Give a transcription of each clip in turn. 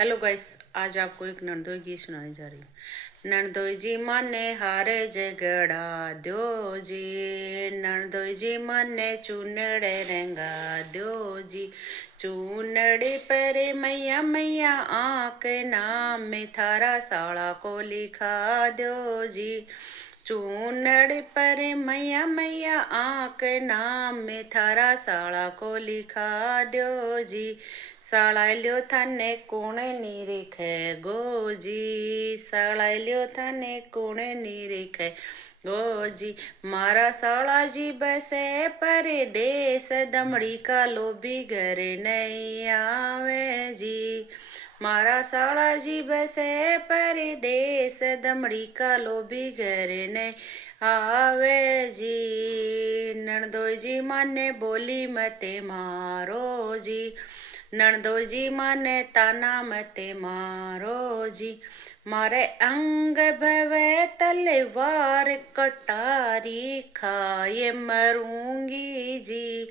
Hello guys, आज आपको एक नंदोई गीत सुनाने जा रही हूँ। नंदोई जी माने हारे झगड़ा दो जी, नंदोई जी माने चूनड़े रंगा दो जी। चूनड़ी पर मैया मैया आँख नाम में थारा साड़ा को लिखा दो जी। चूनड़ी पर मैया मैया आँख नाम में थारा साड़ा को लिखा दो जी। साळायल्यो थाने कोणे निरीखे गोजी, साळायल्यो थाने कोणे निरीखे गोजी। मारा साळाजी बसे परदेस, दमड़ी का लोभी घर नहीं आवे जी। मारा साळाजी बसे परदेस, दमड़ी का लोभी घर नहीं आवे जी। नणदोई जी माने बोली मते मारो जी, नणदोई जी माने ताना मते मारो जी। मारे अंग भवे तलवार कटारी खाए मरूंगी जी।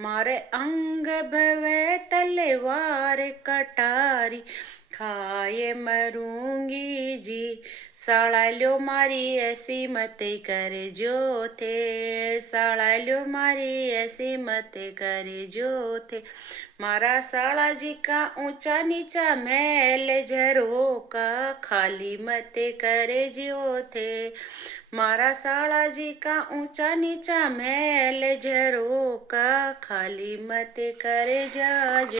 मारे अंग भवे तलवार कटारी खाए मरूंगी जी। साळाल्यो मारी ऐसी मते करे जो थे, साळाल्यो मारी ऐसी मते करे जो थे। मारा साळाजी का ऊंचा नीचा महल झरोका खाली मते करे जो थे। मारा साळाजी का ऊंचा नीचा महल झरोका खाली मते करे जा।